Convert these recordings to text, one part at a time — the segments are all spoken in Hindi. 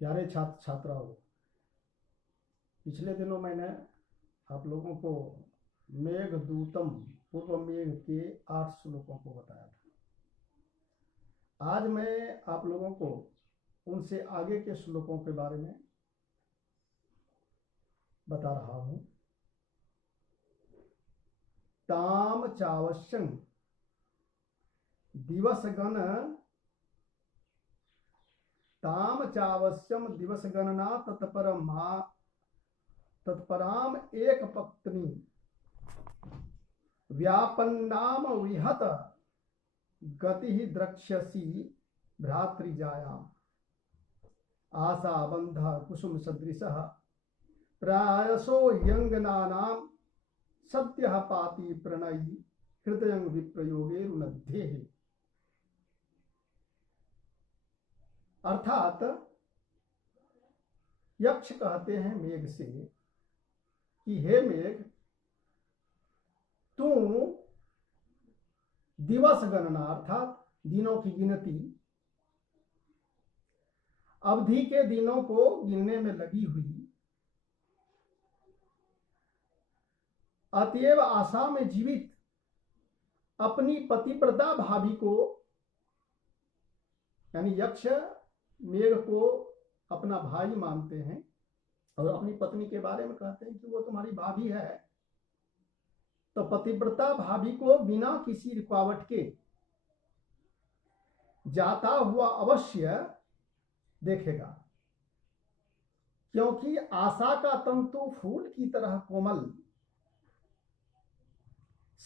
प्यारे छात्र छात्राओं, पिछले दिनों मैंने आप लोगों को मेघदूतम पूर्व मेघ के 8 श्लोकों को बताया था। आज मैं आप लोगों को उनसे आगे के श्लोकों के बारे में बता रहा हूं। ताम चावश्यं दिवसगण ताम चावश्यम दिवस गणना तत्पराम एक पत्नी व्यापन्नाम विहत गति द्रक्ष्यसि भ्रातृजायाम आशा बंध कुसुम सदृशः प्रायसो यंगनानाम सद्यः पाति प्रणयी हृदय विप्रयोगे रुनद्धे। अर्थात यक्ष कहते हैं मेघ से कि हे मेघ, तू दिवस गणना अर्थात दिनों की गिनती, अवधि के दिनों को गिनने में लगी हुई, अतएव आशा में जीवित अपनी पतिव्रता भाभी को, यानी यक्ष मेघ को अपना भाई मानते हैं और अपनी पत्नी के बारे में कहते हैं कि वो तुम्हारी भाभी है, तो पतिव्रता भाभी को बिना किसी रुकावट के जाता हुआ अवश्य देखेगा, क्योंकि आशा का तंतु फूल की तरह कोमल,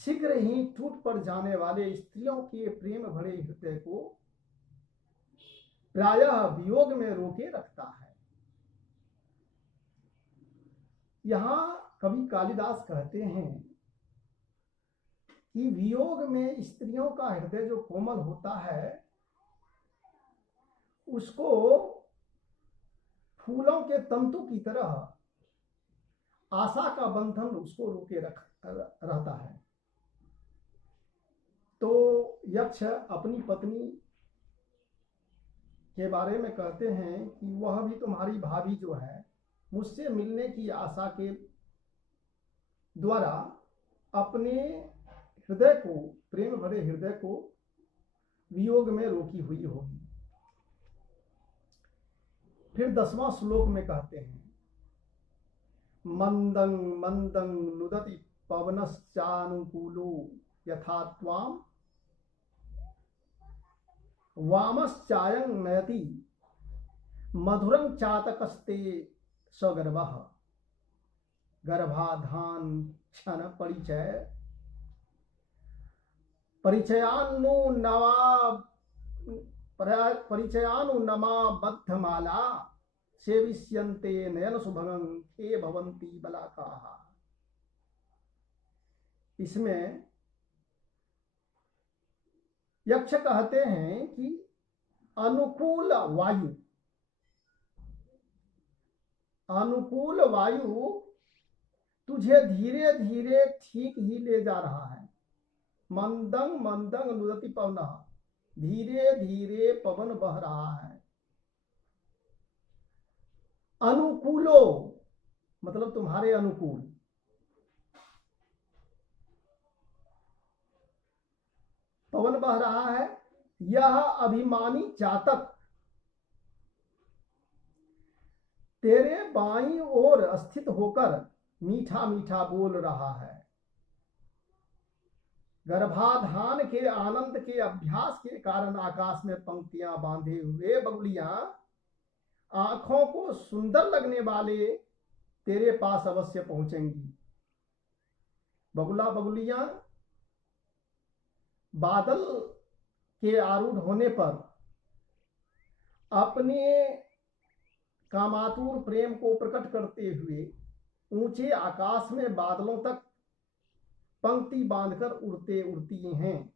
शीघ्र ही टूट पड़ जाने वाले स्त्रियों के प्रेम भरे हृदय को प्रायः वियोग में रोके रखता है। यहां कवि कालिदास कहते हैं कि वियोग में स्त्रियों का हृदय जो कोमल होता है, उसको फूलों के तंतु की तरह आशा का बंधन उसको रोके रहता है। तो यक्ष अपनी पत्नी के बारे में कहते हैं कि वह भी तुम्हारी भाभी जो है, मुझसे मिलने की आशा के द्वारा अपने हृदय को, प्रेम भरे हृदय को वियोग में रोकी हुई होगी। फिर 10वां श्लोक में कहते हैं, मंदं मंदं नुदति पवनश्चानुकूलो यथा त्वाम वामश्चायं नयति मधुरं चातकस्ते सगर्भः गर्भाधान क्षण परिचयानुनमा बद्धमाला सेविष्यन्ते नयन सुभगं हे भवन्ति बलाकाः। इसमें यक्ष कहते हैं कि अनुकूल वायु तुझे धीरे धीरे ठीक ही ले जा रहा है। मंदंग मंदंग नुदति पवनः, धीरे धीरे पवन बह रहा है। अनुकूलो मतलब तुम्हारे अनुकूल, पवन बह रहा है। यह अभिमानी चातक तेरे बाईं ओर स्थित होकर मीठा मीठा बोल रहा है। गर्भाधान के आनंद के अभ्यास के कारण आकाश में पंक्तियां बांधे हुए बगुलियां आंखों को सुंदर लगने वाले तेरे पास अवश्य पहुंचेंगी। बगुलियां बादल के आरूढ़ होने पर अपने कामातुर प्रेम को प्रकट करते हुए ऊंचे आकाश में बादलों तक पंक्ति बांधकर उड़ती हैं।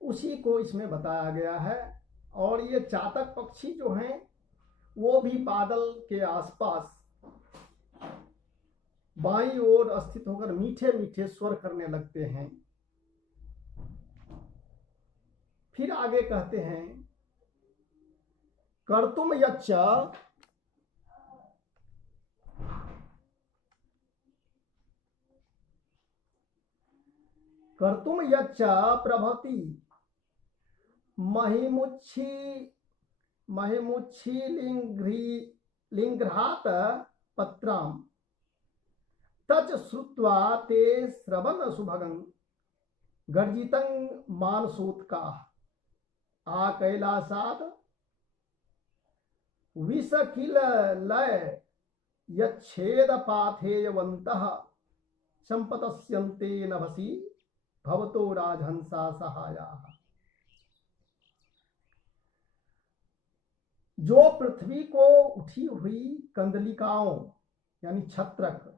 उसी को इसमें बताया गया है। और ये चातक पक्षी जो हैं वो भी बादल के आसपास बाईं ओर स्थित होकर मीठे मीठे स्वर करने लगते हैं। फिर आगे कहते हैं कर्तुम यच्च कर्तुम यच्च प्रभति महिमुच्छी महिमुच्छी लिंघ्रात पत्राम तच श्रुत्वा ते श्रवण सुभगं गर्जितं मानसोत्का आ कैलासाद विषकिल लय यच्छेद पाथेयवन्तः संपतस्यन्ते नभसि भवतो राजहंसा सहायाः। जो पृथ्वी को उठी हुई कंदलिकाओं यानी छत्रक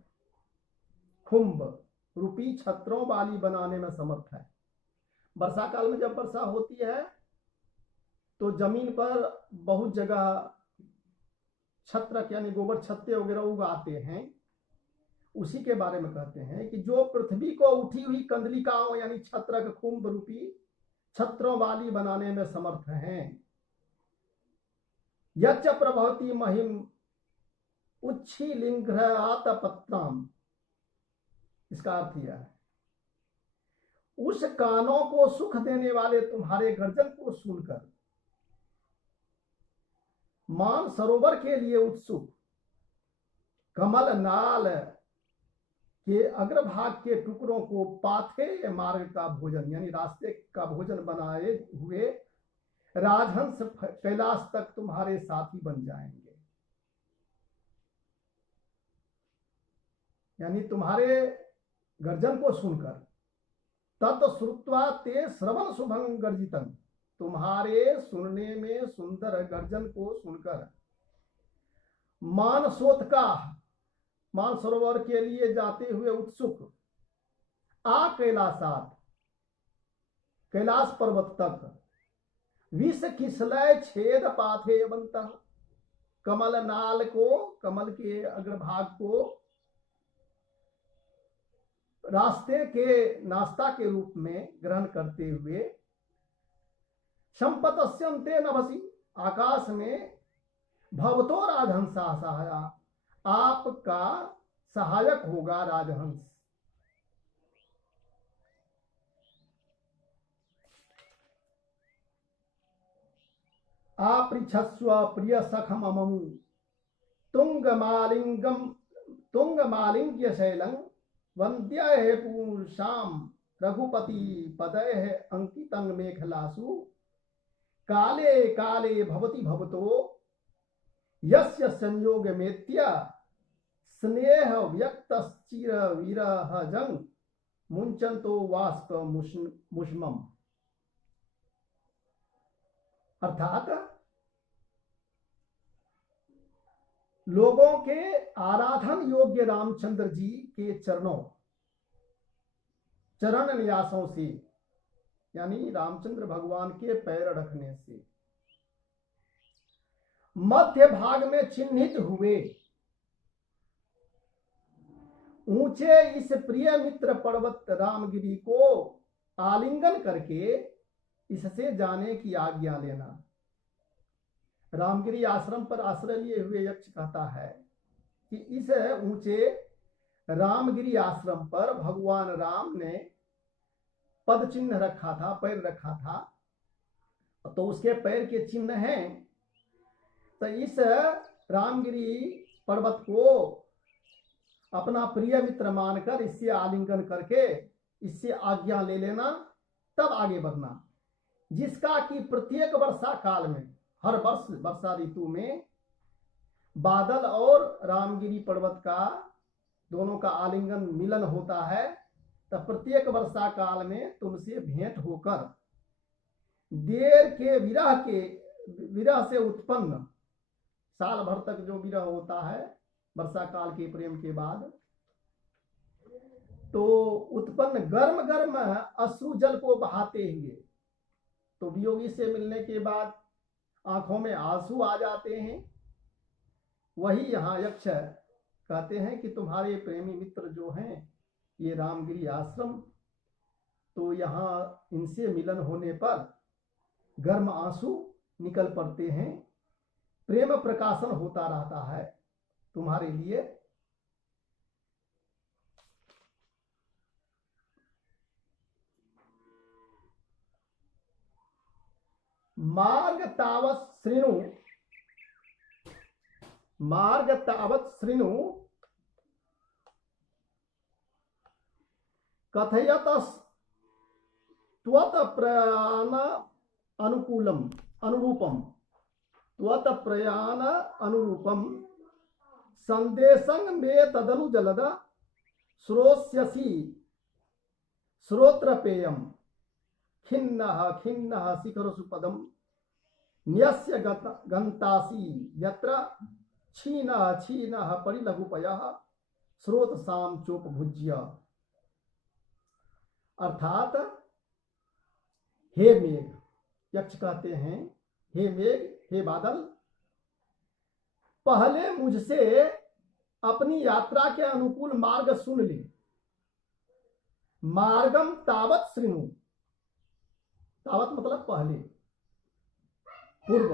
खुंभ रूपी छत्रों वाली बनाने में समर्थ है। वर्षा काल में जब वर्षा होती है तो जमीन पर बहुत जगह छत्रक यानी गोबर छत्ते वगैरह उगाते हैं। उसी के बारे में कहते हैं कि जो पृथ्वी को उठी हुई कंदलिकाओं यानी छत्रक खुंभ रूपी छत्रों वाली बनाने में समर्थ हैं। यच्च प्रभवति महिम उच्छिलिंघ्रात पत्राम, इसका अर्थ यह है उस कानों को सुख देने वाले तुम्हारे गर्जन को सुनकर मान सरोवर के लिए उत्सुक कमल नाल के अग्रभाग के टुकड़ों को पाथे मार्ग का भोजन यानी रास्ते का भोजन बनाए हुए राजहंस कैलाश तक तुम्हारे साथी बन जाएंगे। यानी तुम्हारे गर्जन को सुनकर तत् श्रुत्वा ते श्रवण शुभं गर्जितं, तुम्हारे सुनने में सुंदर गर्जन को सुनकर मानसोत्का मानसरोवर के लिए जाते हुए उत्सुक आ कैलासात कैलाश पर्वत तक विष खिसलय छेद पाथे बनता कमल नाल को कमल के अग्रभाग को रास्ते के नाश्ता के रूप में ग्रहण करते हुए संपतस्यन्ते नभसि आकाश में भवतो राजहंसा सहाया आपका सहायक होगा राजहंस। आपृच्छस्व प्रिय सखम अममु तुंगमालिंग्य शैलं वन्द्य पूषाम रघुपति पदय अंकितं मेखलासु काले काले भवति भवतो यस्य संयोग मेत्य स्नेह व्यक्तश्चिर विरहजं मुंचन्तो वाष्प मुष्मम। अर्थात लोगों के आराधन योग्य रामचंद्र जी के चरण न्यासों से यानी रामचंद्र भगवान के पैर रखने से मध्य भाग में चिन्हित हुए ऊंचे इस प्रिय मित्र पर्वत रामगिरी को आलिंगन करके इससे जाने की आज्ञा लेना। रामगिरी आश्रम पर आश्रय लिए हुए यक्ष कहता है कि इस ऊंचे रामगिरी आश्रम पर भगवान राम ने पद चिन्ह रखा था, पैर रखा था, तो उसके पैर के चिन्ह हैं। तो इस रामगिरी पर्वत को अपना प्रिय मित्र मानकर इससे आलिंगन करके इससे आज्ञा ले लेना, तब आगे बढ़ना। जिसका कि प्रत्येक वर्षा काल में हर वर्ष वर्षा ऋतु में बादल और रामगिरी पर्वत का दोनों का आलिंगन मिलन होता है। तब प्रत्येक वर्षा काल में तुमसे भेंट होकर देर के विरह से उत्पन्न साल भर तक जो विरह होता है वर्षा काल के प्रेम के बाद, तो उत्पन्न गर्म गर्म अश्रु जल को बहाते हुए, तो वियोगी से मिलने के बाद आंखों में आंसू आ जाते हैं। वही यहाँ यक्ष कहते हैं कि तुम्हारे प्रेमी मित्र जो हैं ये रामगिरी आश्रम, तो यहाँ इनसे मिलन होने पर गर्म आंसू निकल पड़ते हैं, प्रेम प्रकाशन होता रहता है तुम्हारे लिए। मार्ग तावत् श्रृणु, मार्ग तावत् श्रृणु कथयत त्वत् प्रयाण अनुकूलम अनुरूपम, त्वत् प्रयाण अनुरूपम संदेशं मे तदनु जलद श्रोष्यसि श्रोत्रपेयम खिन्नः खिन्नः शिखरसु पदम न्यस्य गन्तासि यत्र क्षीणः क्षीणः परिलघुपयः स्रोतसाम चोपभुज्य। अर्थात हे मेघ, यक्ष कहते हैं हे मेघ, हे बादल, पहले मुझसे अपनी यात्रा के अनुकूल मार्ग सुन ले। मार्गम तावत् श्रृणु, तावत मतलब पहले, पूर्व,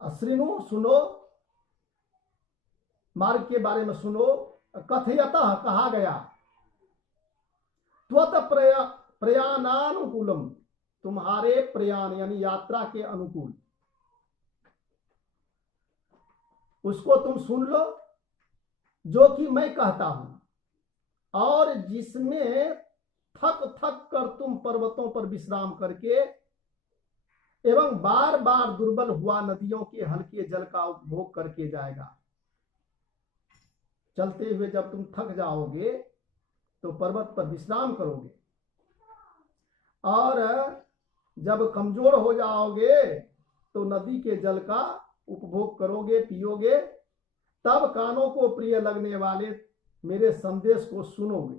श्रृणु सुनो, मार्ग के बारे में सुनो, कथयतः कहा गया, त्वत् प्रयाणानुकूलम तुम्हारे प्रयाण यानी यात्रा के अनुकूल, उसको तुम सुन लो जो कि मैं कहता हूं और जिसमें थक थक कर तुम पर्वतों पर विश्राम करके एवं बार बार दुर्बल हुआ नदियों के हल्के जल का उपभोग करके जाएगा। चलते हुए जब तुम थक जाओगे तो पर्वत पर विश्राम करोगे और जब कमजोर हो जाओगे तो नदी के जल का उपभोग करोगे, पियोगे, तब कानों को प्रिय लगने वाले मेरे संदेश को सुनोगे।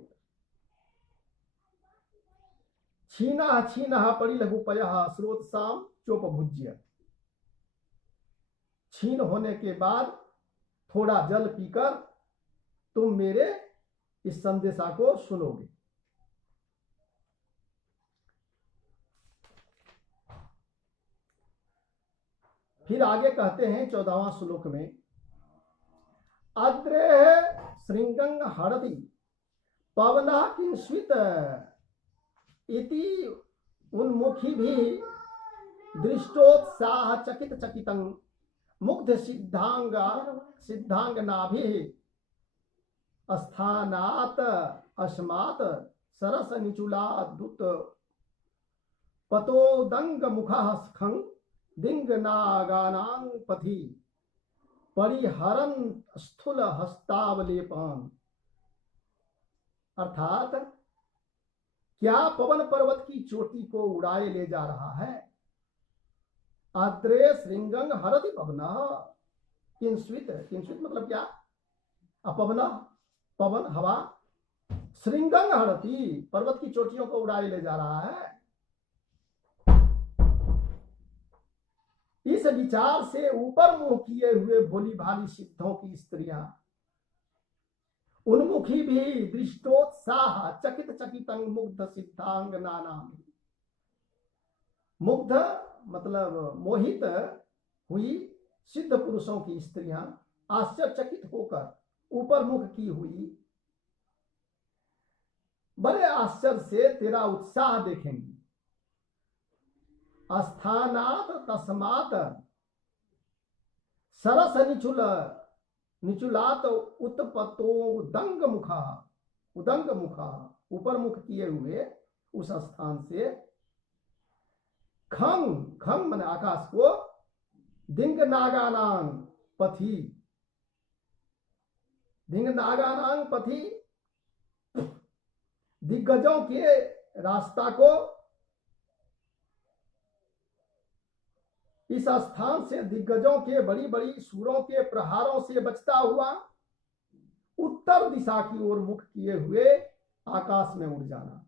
क्षीणः क्षीणः परिलघुपयः स्रोतसाम चोपभुज्य, क्षीण होने के बाद थोड़ा जल पीकर तुम मेरे इस संदेशा को सुनोगे। फिर आगे कहते हैं 14वां श्लोक में, अद्रे श्रृंगं हरति पवना किंस्वित इति उन्मुखी भी दृष्टोत्साह चकित चकितं मुग्ध सिद्धांग नाभि स्थानात अस्मात् सरस निचुलादुत पतोदंग मुखः स्खं दिंग नागानां पथि परिहरन स्थूल हस्तावलेपन। अर्थात क्या पवन पर्वत की चोटी को उड़ाए ले जा रहा है। आद्रे श्रृंगं हरति पवनः किंस्वित, किंस्वित मतलब क्या, अपवन पवन हवा, श्रृंगं हरति पर्वत की चोटियों को उड़ाए ले जा रहा है। इस विचार से ऊपर मुंह किए हुए भोली भाली सिद्धों की स्त्रियां उन्मुखी भी दृष्टोत्साह चकित चकितं मुग्ध सिद्धांग नानाम, मुग्ध मतलब मोहित हुई सिद्ध पुरुषों की स्त्रियां आश्चर्यचकित होकर ऊपर मुख की हुई बड़े आश्चर्य से तेरा उत्साह देखेंगी। स्थानात तस्मात सरस निचुलात उत्पतो उदंग मुखा, उदंग मुखा ऊपर मुख किए हुए उस स्थान से खंग खंग माने आकाश को, दिंग नागानां पथि, दिंग नागानां पथि दिग्गजों के रास्ता को, इस स्थान से दिग्गजों के बड़ी बड़ी सूरों के प्रहारों से बचता हुआ उत्तर दिशा की ओर मुख किए हुए आकाश में उड़ जाना।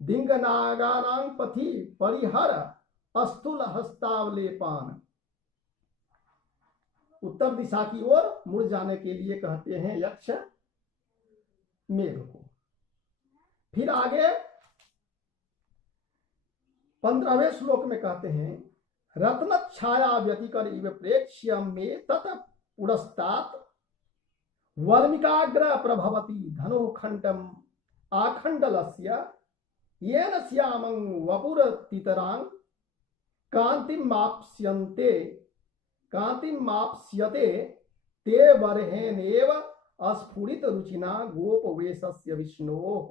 दिंग नागानां पथि परिहर अस्थूल हस्तावलेपान, उत्तर दिशा की ओर मुड़ जाने के लिए कहते हैं यक्ष मेघ को। फिर आगे 15वें श्लोक में कहते हैं, रत्न छाया व्यतिकर इव प्रेक्ष्य में तत पुरस्तात वर्मिकाग्र प्रभवति धनु खंडम आखंडलस्य येन श्यामं वपुर तितरांग कांतिमाप्स्यते ते बर्हेनेव अस्फुरित रुचिना गोपवेशस्य विष्णोः।